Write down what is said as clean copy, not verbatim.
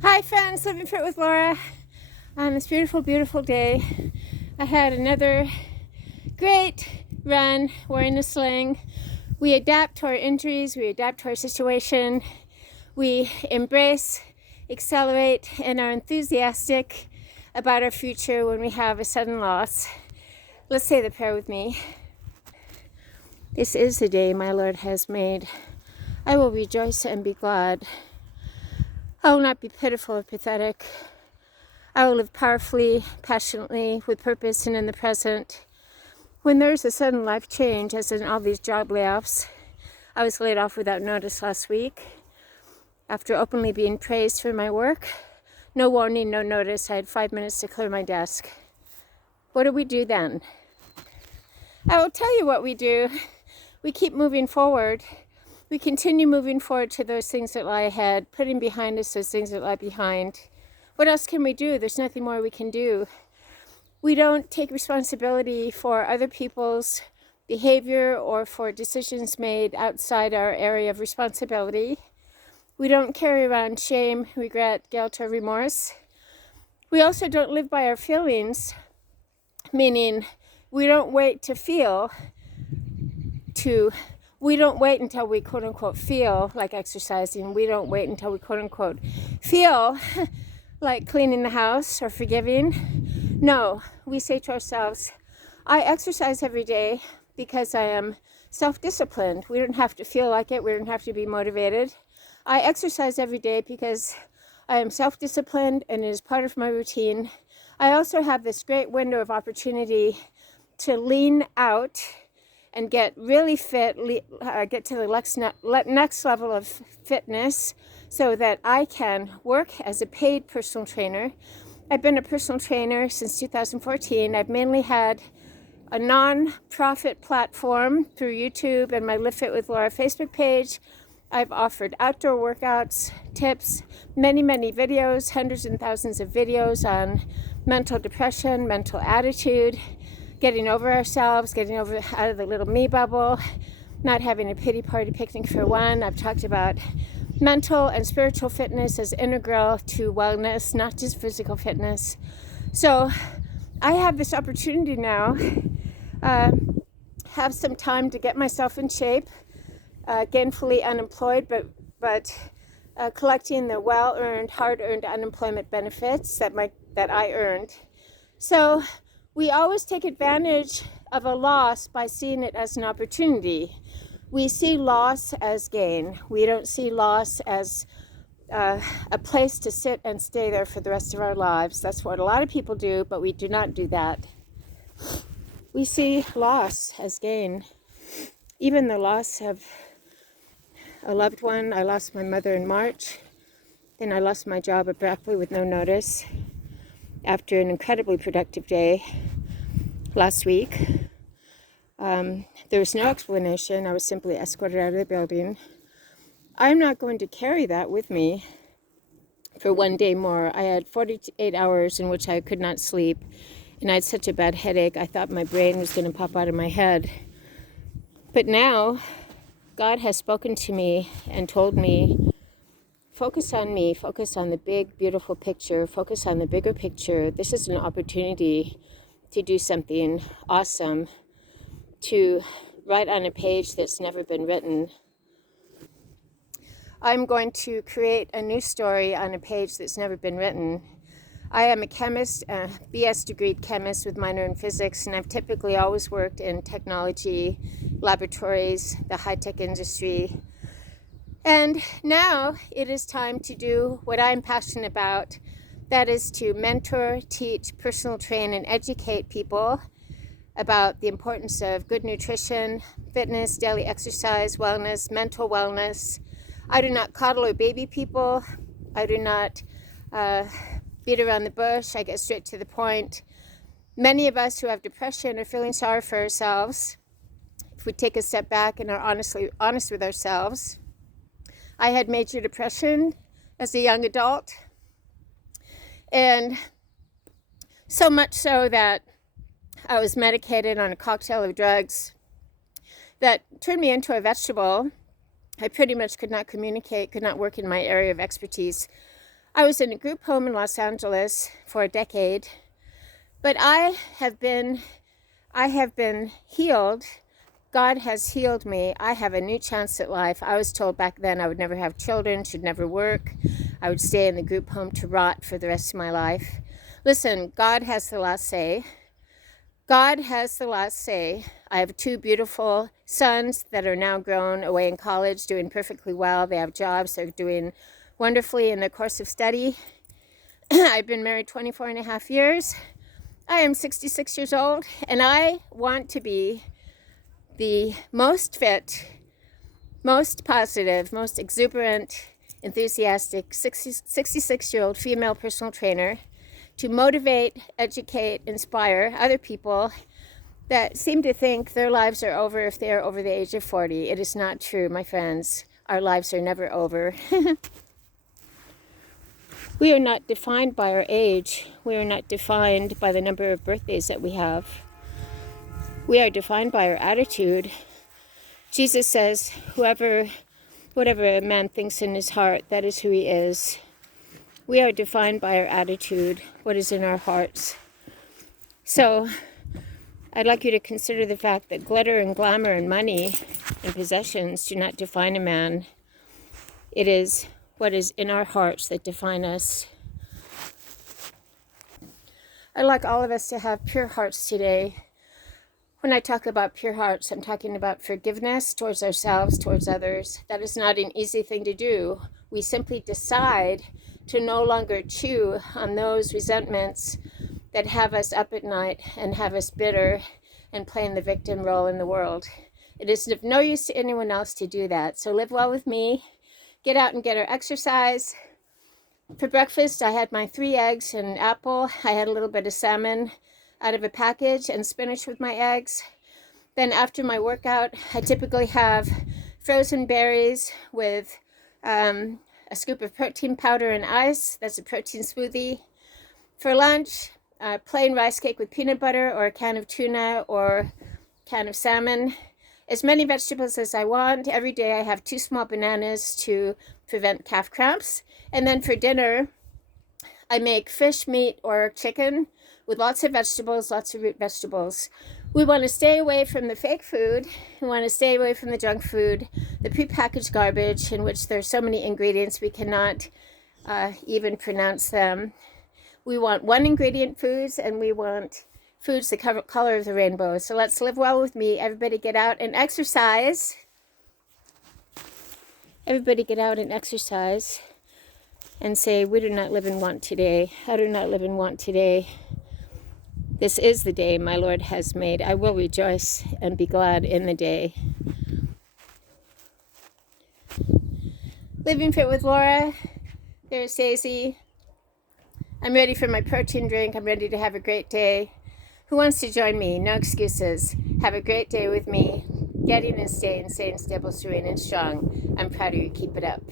Hi friends, Living Fit with Laura. On this beautiful, beautiful day, I had another great run wearing a sling. We adapt to our injuries, we adapt to our situation, we embrace, accelerate, and are enthusiastic about our future when we have a sudden loss. Let's say the prayer with me. This is the day my Lord has made. I will rejoice and be glad. I will not be pitiful or pathetic. I will live powerfully, passionately, with purpose and in the present. When there's a sudden life change, as in all these job layoffs, I was laid off without notice last week. After openly being praised for my work, no warning, no notice, I had 5 minutes to clear my desk. What do we do then? I will tell you what we do. We keep moving forward. We continue moving forward to those things that lie ahead, putting behind us those things that lie behind. What else can we do? There's nothing more we can do. We don't take responsibility for other people's behavior or for decisions made outside our area of responsibility. We don't carry around shame, regret, guilt, or remorse. We also don't live by our feelings, meaning we don't wait we don't wait until we quote unquote feel like exercising. We don't wait until we quote unquote feel like cleaning the house or forgiving. No, we say to ourselves, I exercise every day because I am self-disciplined. We don't have to feel like it. We don't have to be motivated. I exercise every day because I am self-disciplined and it is part of my routine. I also have this great window of opportunity to lean out and get really fit, get to the next level of fitness so that I can work as a paid personal trainer. I've been a personal trainer since 2014. I've mainly had a non-profit platform through YouTube and my Live Fit with Laura Facebook page. I've offered outdoor workouts, tips, many, many videos, hundreds and thousands of videos on mental depression, mental attitude, getting over ourselves, getting out of the little me bubble, not having a pity party picnic for one. I've talked about mental and spiritual fitness as integral to wellness, not just physical fitness. So I have this opportunity now, have some time to get myself in shape, gainfully unemployed, but collecting the well-earned, hard-earned unemployment benefits that I earned. So we always take advantage of a loss by seeing it as an opportunity. We see loss as gain. We don't see loss as a place to sit and stay there for the rest of our lives. That's what a lot of people do, but we do not do that. We see loss as gain. Even the loss of a loved one. I lost my mother in March. Then I lost my job abruptly with no notice after an incredibly productive day last week. There was no explanation. I was simply escorted out of the building. I'm not going to carry that with me for one day more. I had 48 hours in which I could not sleep, and I had such a bad headache. I thought my brain was going to pop out of my head. But now, God has spoken to me and told me, focus on me, focus on the big, beautiful picture, focus on the bigger picture. This is an opportunity to do something awesome, to write on a page that's never been written. I'm going to create a new story on a page that's never been written. I am a chemist, a BS degreed chemist with minor in physics, and I've typically always worked in technology, laboratories, the high-tech industry. And now it is time to do what I'm passionate about. That is to mentor, teach, personal train, and educate people about the importance of good nutrition, fitness, daily exercise, wellness, mental wellness. I do not coddle or baby people. I do not beat around the bush. I get straight to the point. Many of us who have depression are feeling sorry for ourselves. If we take a step back and are honest with ourselves. I had major depression as a young adult. And so much so that I was medicated on a cocktail of drugs that turned me into a vegetable. I pretty much could not communicate, could not work in my area of expertise. I was in a group home in Los Angeles for a decade, but I have been healed. God has healed me. I have a new chance at life. I was told back then I would never have children, should never work. I would stay in the group home to rot for the rest of my life. Listen, God has the last say. God has the last say. I have 2 beautiful sons that are now grown, away in college, doing perfectly well. They have jobs. They're doing wonderfully in the course of study. I've been married 24 and a half years. I am 66 years old, and I want to be the most fit, most positive, most exuberant, enthusiastic 66-year-old female personal trainer to motivate, educate, inspire other people that seem to think their lives are over if they are over the age of 40. It is not true, my friends. Our lives are never over. We are not defined by our age. We are not defined by the number of birthdays that we have. We are defined by our attitude. Jesus says, whatever a man thinks in his heart, that is who he is. We are defined by our attitude, what is in our hearts. So I'd like you to consider the fact that glitter and glamour and money and possessions do not define a man. It is what is in our hearts that define us. I'd like all of us to have pure hearts today. When I talk about pure hearts, I'm talking about forgiveness towards ourselves, towards others. That is not an easy thing to do. We simply decide to no longer chew on those resentments that have us up at night and have us bitter and playing the victim role in the world. It is of no use to anyone else to do that. So live well with me. Get out and get our exercise. For breakfast, I had my 3 eggs and an apple. I had a little bit of salmon out of a package and spinach with my eggs. Then after my workout, I typically have frozen berries with a scoop of protein powder and ice. That's a protein smoothie. For lunch, plain rice cake with peanut butter or a can of tuna or a can of salmon. As many vegetables as I want. Every day I have 2 small bananas to prevent calf cramps. And then for dinner, I make fish, meat, or chicken with lots of vegetables, lots of root vegetables. We want to stay away from the fake food. We want to stay away from the junk food, the prepackaged garbage in which there's so many ingredients we cannot even pronounce them. We want 1 ingredient foods, and we want foods the color of the rainbow. So let's live well with me. Everybody get out and exercise. Everybody get out and exercise and say, we do not live in want today. I do not live in want today. This is the day my Lord has made. I will rejoice and be glad in the day. Living Fit with Laura. There's Daisy. I'm ready for my protein drink. I'm ready to have a great day. Who wants to join me? No excuses. Have a great day with me. Getting and staying stable, serene, and strong. I'm proud of you. Keep it up.